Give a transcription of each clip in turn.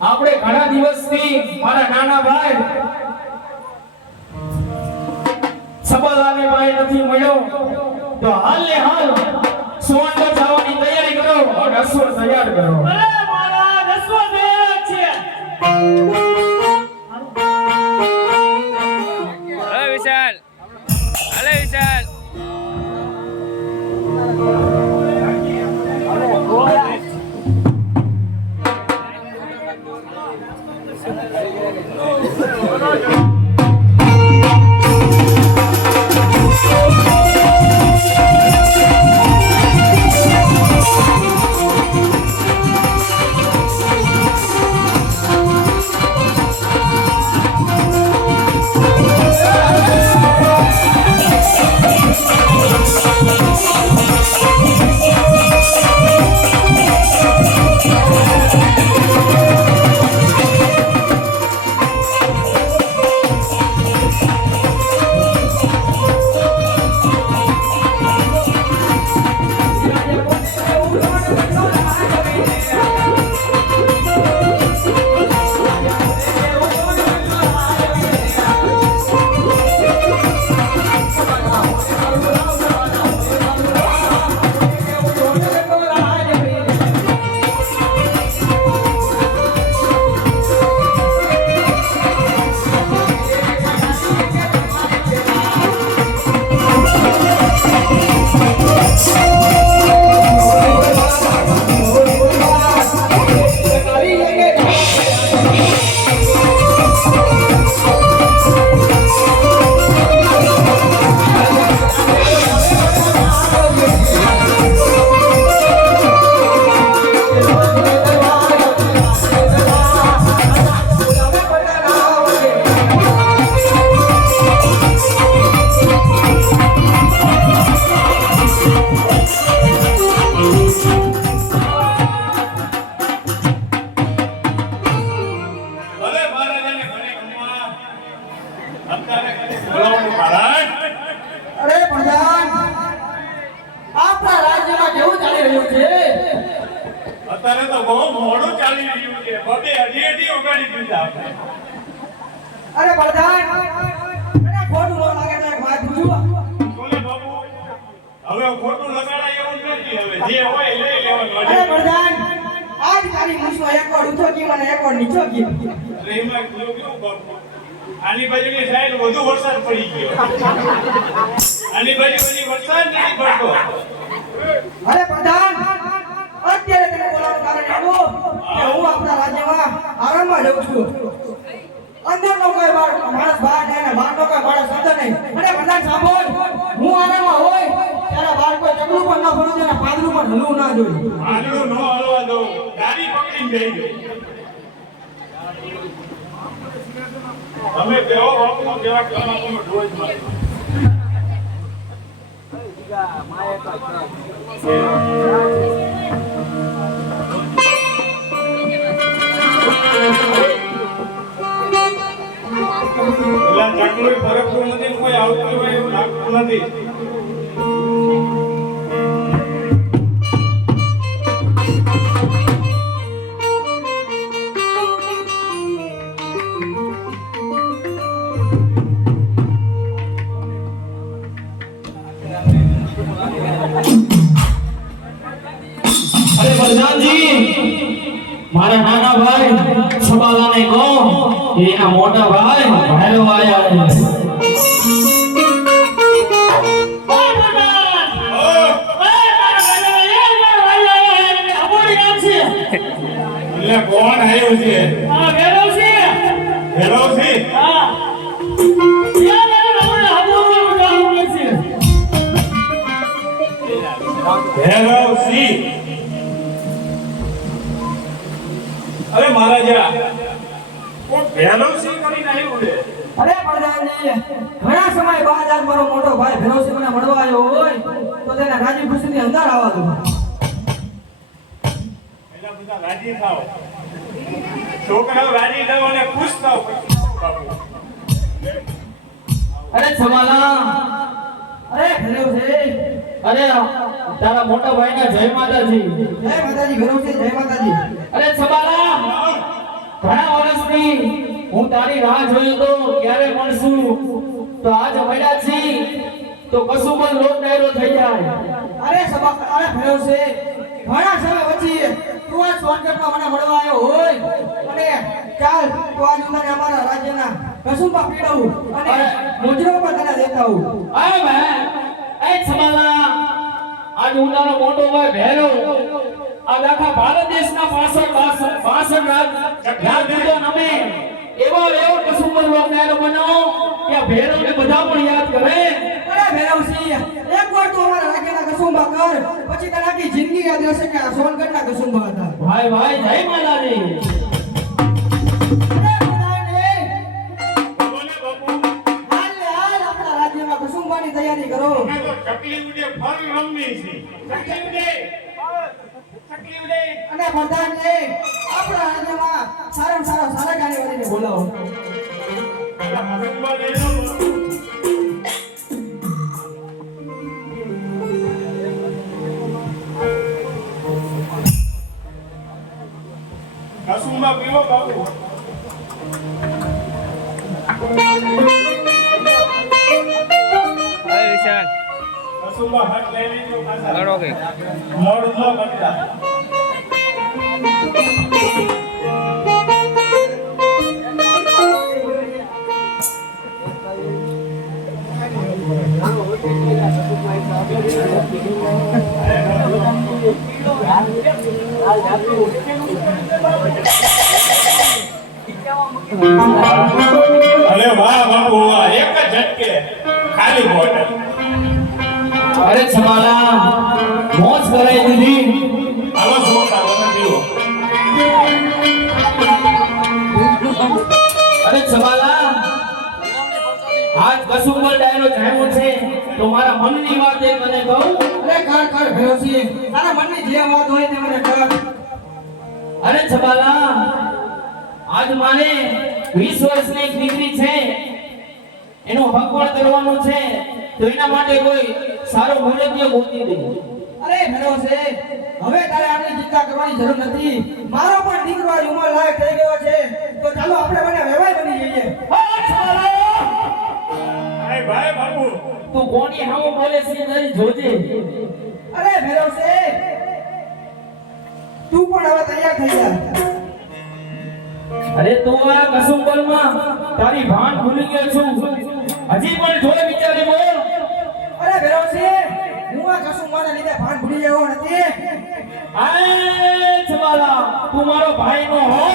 આપણે ઘણા દિવસથી મારા નાના ભાઈ સબલાને ભાઈ નથી મળ્યો તો હાલ ને હાલ સુવર્ણ જવાની તૈયારી કરો અને રસોઈ તૈયાર કરો. અરે મારા રસોઈ તૈયાર છે. હલો વિશાલ, હલો વિશાલ. અત્યારે તો બહુ મોડું ચાલી રહ્યું છે. બબે અઢી ઓગાડી દીધા. અરે પ્રધાન, અરે ખોટું ન લાગે તો એક વાત પૂછું. બોલે બાપુ, હવે ખોટું લગાડાય એવું નથી. હવે જે હોય લઈ લેવાનું. અરે પ્રધાન, આજ તારી મુસમાં એક વાર ઊંચો ગયો અને એક વાર નીચો ગયો. અરે એમાં કેવું બાપુ, આની બાજુની સાઈડ વધુ વરસાદ પડી ગયો. આની બાજુ હજી વરસાદ નથી પડતો. અરે પ્રધાન, અત્યારે તને બોલાવવાનું કારણ એવું કે હું આપણા રાજ્યમાં આરામમાં જઉં છું. અંદરનો કોઈ માણસ બહાર જાય ને બહારનો કોઈ માણસ અંદર નહીં. અરે પ્રધાન સાંભળ, હું આરામમાં હોય ત્યારે બહાર કોઈ ચકલું પણ ન ફરવું જોઈએ ને પાંદડું પણ હલવું ના જોઈએ. આંગળું ન હલવા દઉં, ગાડી પકડીને બેહી ગયો. તમે કેવો બાપુ કેવા કરવા તમે રોજ માં પેલા ચકલું ફરકતું નથી, કોઈ આવતું હોય એવું લાગતું નથી. અરે પ્રધાનજી, મારા નાના ભાઈ સબાલાને કહો એના મોટા ભાઈ ભાઈઓ આયા છે. એટલે કોણ આવ્યું છે? ભેરવસિંહ? ભેરવસિંહ? અરે મહારાજા, કોણ ભેરવસિંહ કરીને આવ્યું છે? અરે પ્રધાનજી, ઘણા સમય બાદ આજ મારો મોટો ભાઈ ભેરવસિંહ મને મળવા આવ્યો હોય તો તેને રાજી ખુશીની અંદર આવવા દો. પહેલા બધા રાજી થાઓ, છોકરાઓ રાજી થાઓ અને ખુશ થાઓ. અરે સબાલા, અરે ભેરવસિંહ, અરે તારા મોટા ભાઈને જય માતાજી. જય માતાજી ભેરવસિંહ, જય માતાજી. અરે સબાલા, ઘણા વર્ષથી હું તારી રાહ જોયો તો ક્યારે મળશું, તો આજ મળ્યા છી તો કશું પણ લોટ ડાયરો થઈ જાય. અરે સભા અરે ભયો છે ઘણા સમય પછી તું આ સોનગઢમાં મને મળવા આવ્યો હોય અને ચાલ તો આજ મને અમારા રાજ્યના કસુંબા પીડાવું અને મુજરો પણ તને દેતા હું. અરે ભાઈ એ સમાલા આજ ઉનાળો મોટો હોય ભેરો આ આખા ભારત દેશના 65 રાજ દીધો નમે એવો કસુંબર લોક ડાયરો બનાવો કે ભેરો ને બધા પણ યાદ કરે. અરે ભેરવસિંહ એક વાર તું અમારા રાજ્યના કસુંબા કર પછી તને આખી જિંદગી યાદ રહેશે કે આ સોનગઢના કસુંબા હતા. ભાઈ ભાઈ જય માતાજી. અરે બધાને બોલે બાપુ હાલ આપણા રાજ્યમાં કસુંબાની તૈયારી કરો. અમે તો ચકલી ઉડે ફર રમવી છે. ચકલી ઉડે અને બધાને આપણા રાજ્યમાં સારા ગાડીવાળીને બોલાવો. કસુંબા લઈ લો. કસુંબા પીવો બાપુ. હવે વિશાલ કસુંબા હાથ લઈ લીધો પાછા. કરો કે મોડું ન કરતા. અરે વાહ બાપુ વાહ, એક જ ઝટકે ખાલી બોટલ. અરે સમાલા મોજ કરાઈ દીધી. આવો છોકરા તમે પીવો. અરે સમાલા આજ કસુંબર ડાયરો જામ્યો છે તો મારા મનની વાત એક મને કહું. અરે કર ભેરવસિંહ તારા મનની જે વાત હોય તે મને કર. અરે સમાલા આજ મારે 20 વર્ષની એક દીકરી છે એનું હકવણ કરવાનું છે તો એના માટે કોઈ સારો મુહૂર્ત ગોતી દે. અરે ભેરવસિંહ હવે તારે આની ચિંતા કરવાની જરૂર નથી. મારો પણ દીકરો આજ ઉંમર લાયક થઈ ગયો છે તો ચાલો આપણે બંને વેવાય બની જઈએ. અરે સમાલા અરે ભાઈ બાપુ તું કોની હામો બોલે છે જરી જોજે. અરે ભેરવસિંહ તું પણ હવે તૈયાર થઈ જા. અરે તું આ કસુંબરમાં તારી ભાન ભૂલી ગયો છું. હજી પણ જોડે વિચારી બોલ. અરે ભેરવસિંહ હું આ કસુંબાના લીધે ભાન ભૂલી ગયો નથી. આય છવાલા તું મારો ભાઈ નો હો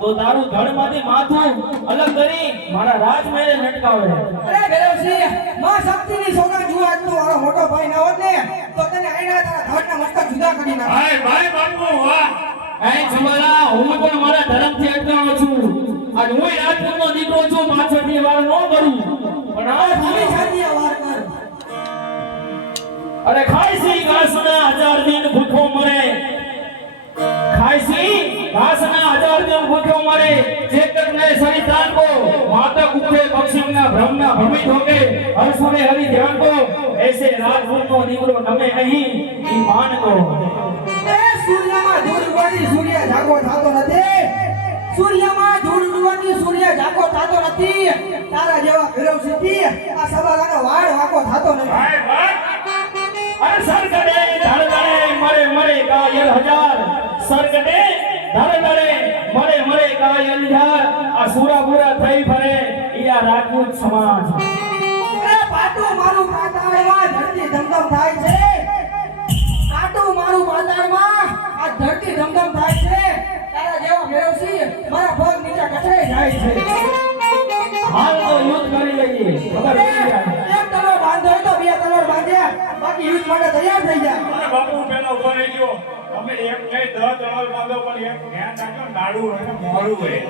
તો તારું ધડમાંથી માથું અલગ કરી મારા રાજમહેલે લટકાવે. અરે ભેરવસિંહ માં શક્તિની સોગંદ જો આજ તું મારો મોટો ભાઈ ન હોત ને તો તને આઈના તારા ધડના મસ્તક જુદા કરી નાખ. ભાઈ બાપુ વાહ. આય છવાલા હું પણ મારા ધર્મથી અટકાવો છું. આજ હું રાજપૂતનો દીકરો છું, પાછળથી વાર ન કરું પણ આ મારી ભાઈ સાથે વાર કર. અરે ખાઈસી ઘાસના 1000 દિન ભૂખો મરે. ખાઈસી घासना 1000 दिन भूखो मरे चेतक ने सरितान को माता कुखे पक्षियों ब्रह्मा भ्रमित होके हर समय हरि ध्यान को ऐसे राजभूत को निवरो नमे नहीं ईमान को. એ સૂર્યમાં ધૂળ ઉડવાથી સૂર્ય જાગો થતો નથી. સૂર્યમાં ધૂળ ઉડવાથી સૂર્ય જાગો થતો નથી. તારા જેવા ભેરવસિંહથી આ સવાલાનો વાળ વાકો થતો નથી. ભાઈ अरे सरगड़े धड़धड़े मरे मरे कायल हजार. सरगड़े धड़धड़े मरे मरे कायल हजार. आ सूरा बुरा થઈ ફરે ઈયા રાજપૂત સમાજ. અરે પાટું મારું પાતાળમાં ધરતી ધમધમ થાય છે. પાટું મારું પાતાળમાં આ ધરતી ધમધમ થાય છે. તારા જેવા ભેરવસિંહ મારા પગ નીચે કચરાઈ જાય છે. હાલ તો યુદ્ધ કરી લઈએ ખબર અરે, પડી જાય. એક તલવાર બાંધો હોય તો બે તલવાર બાંધ્યા બાકી યુદ્ધ માટે તૈયાર થઈ જા. અરે બાપુ પેલો ઉભો રહી ગયો. તમે એક કઈ 10 ત્રણ બાંધો પણ એક ધ્યાન રાખજો નાડું હોય ને મોડું હોય.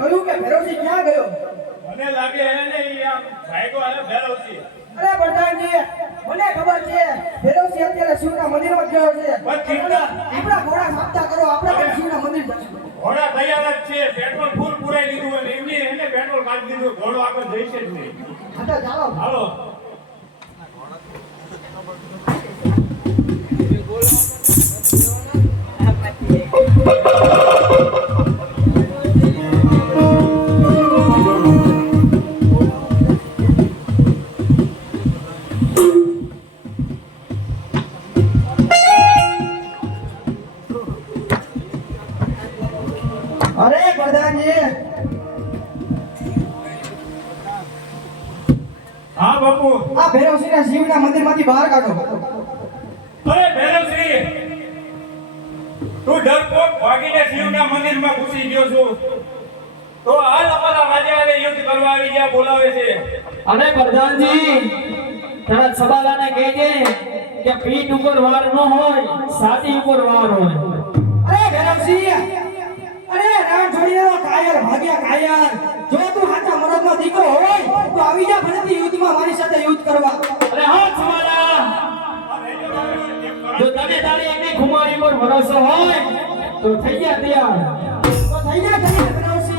જોયું કે ભેરોસી ક્યાં ગયો? મને લાગે એને ઈ આમ ભાઈકો આને ભેરવતી. અરે પ્રધાનજી, મને ખબર છે ભેરોસી અત્યારે શિવના મંદિરમાં ગયો છે. બસ ચિંતા. આપણા ઘોડા સાબતા કરો, આપણે પણ શિવના મંદિર જઈશું. ઘોડા તૈયાર જ છે, પેટ્રોલ ફૂલ પુરાઈ દીધું અને એમની એને પેટ્રોલ કાઢી દીધું, ઘોડો આગળ જઈશે જ નહીં. હા તો ચાલો. હાલો. અરે પ્રધાનજી, હા બાપુ. આ ભેરોસીના શિવના મંદિરમાંથી બહાર કાઢો. અરે ભૈરવશ્રી, તું ડરપોક ભાગીને શિવના મંદિરમાં ઘૂસી ગયો છું. તો હાલ અમારા રાજાને યુદ્ધ કરવા આવી ગયા બોલાવે છે. અને પ્રધાનજી તારા સબાલાને કહેજે કે પીઠ ઉપર વાર ન હોય, છાતી ઉપર વાર હોય. અરે ભેરવસિંહ, અરે રામ છોડીને કાયર ભાગ્યા કાયર. જો તું સાચા મરદનો દીકરો હોય તો આવી જા ફરીથી યુદ્ધમાં મારી સાથે યુદ્ધ કરવા. અરે હા સબાલા, જો તને તારી એમની ખુમારી પર ભરોસો હોય તો થઈ જા તૈયાર. તો થઈ જા તૈયાર ભેરવસિંહ.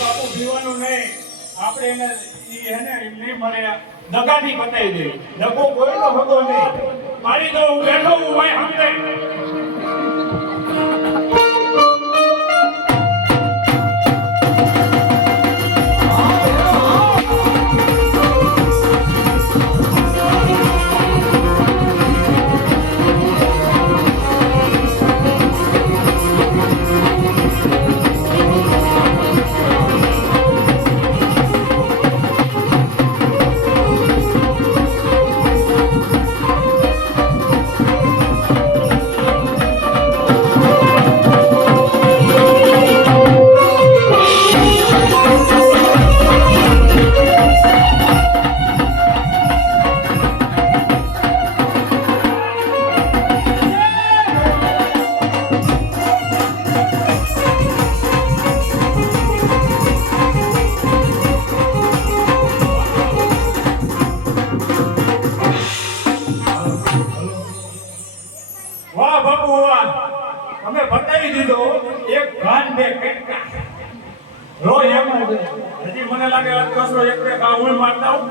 બાપુ પીવાનું નહીં. આપણે એને ઈ એને નહીં મળે, દગાથી પતાવી દે. દગો કોઈનો હગો નહીં. મારી તો હું બેઠો હું હોય સમજે. વાહ બાપુ વાહ, અમે બતાવી દીધો. એક ભાન બે કટકા રો એમ જ. હજી મને લાગે અટકસો એક બે કા હું મારતા હું.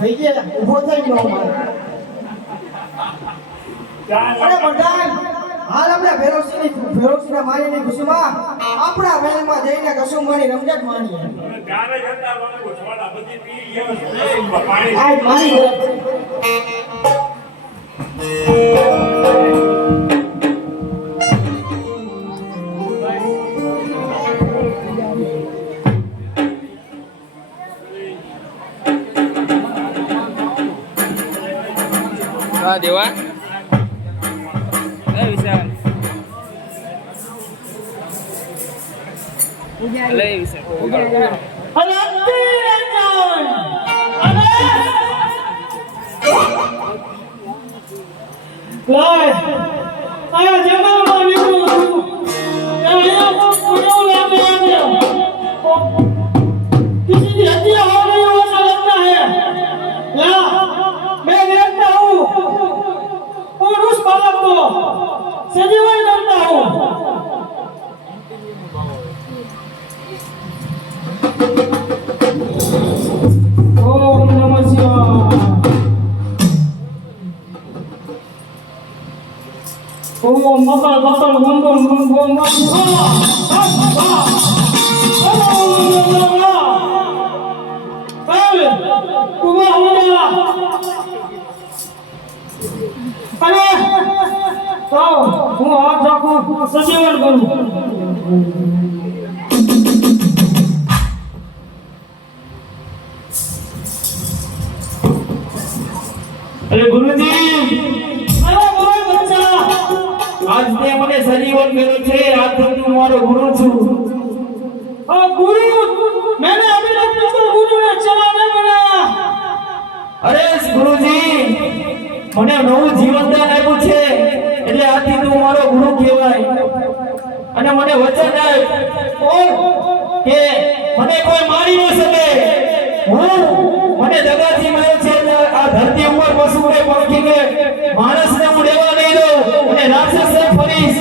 થઈ ગયા, ઊભો થઈ ગયો અમારે. અરે પ્રધાન, હાલ આપણે ભેરોસીને મારીની ખુશીમાં આપણા મહેલમાં જઈને કસુંબાની રમઝટ માણીએ. ત્યારે જ હતા બાપુ, સોડા બધી પી ગયા. પાણી આજ મારી તરફ હા દેવા. એ વિશાલ. અલે વિશાલ. અને અત્યારે જાણ. અને લાય આયા જમામાં નીકળું છું. અહીંયા પૂરો લાગે છે. किसी की हत्या हो गई हो ऐसा लगता है। ला मैं देखता हूँ હું હાથ રાખું સજીવન કરું અરે ગુરુજી અરે બોલ બચ્ચા આજ તે મને સજીવન કર્યો છે આજ થી હું મારો ગુરુ છું ગુરુ मैंने अभी तक तुझको गुरु ने चला नहीं बनाया અરે ગુરુજી મને નવું જીવનદાન આપ્યું છે એટલે આથી તું મારો ગુરુ કહેવાય અને મને વચન આપ કે મને કોઈ મારી ન શકે મને દગાથી મળ્યો છે આ ધરતી ઉપર પશુને પરખી કે માણસને હું લેવા નહીં દઉં અને રાક્ષસને ફરીશ